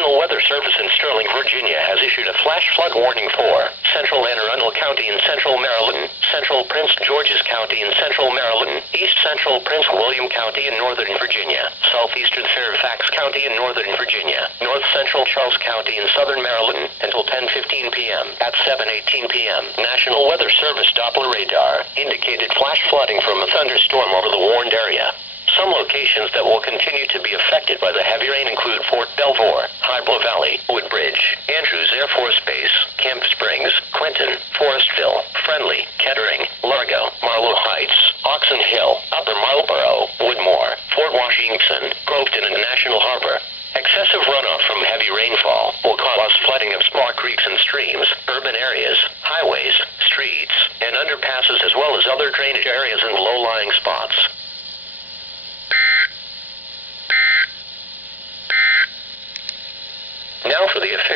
National Weather Service in Sterling, Virginia has issued a flash flood warning for Central Anne Arundel County in Central Maryland, Central Prince George's County in Central Maryland, East Central Prince William County in Northern Virginia, Southeastern Fairfax County in Northern Virginia, North Central Charles County in Southern Maryland until 10:15 p.m. At 7:18 p.m., National Weather Service Doppler radar indicated flash flooding from a thunderstorm over the warned area. Some locations that will continue to be affected by the heavy rain include Fort Belvoir, Hybla Valley, Woodbridge, Andrews Air Force Base, Camp Springs, Clinton, Forestville, Friendly, Kettering, Largo, Marlow Heights, Oxon Hill, Upper Marlboro, Woodmore, Fort Washington, Groveton, and National Harbor. Excessive runoff from heavy rainfall will cause flooding of small creeks and streams, urban areas, highways, streets, and underpasses, as well as other drainage areas and low-lying spots. Now for the official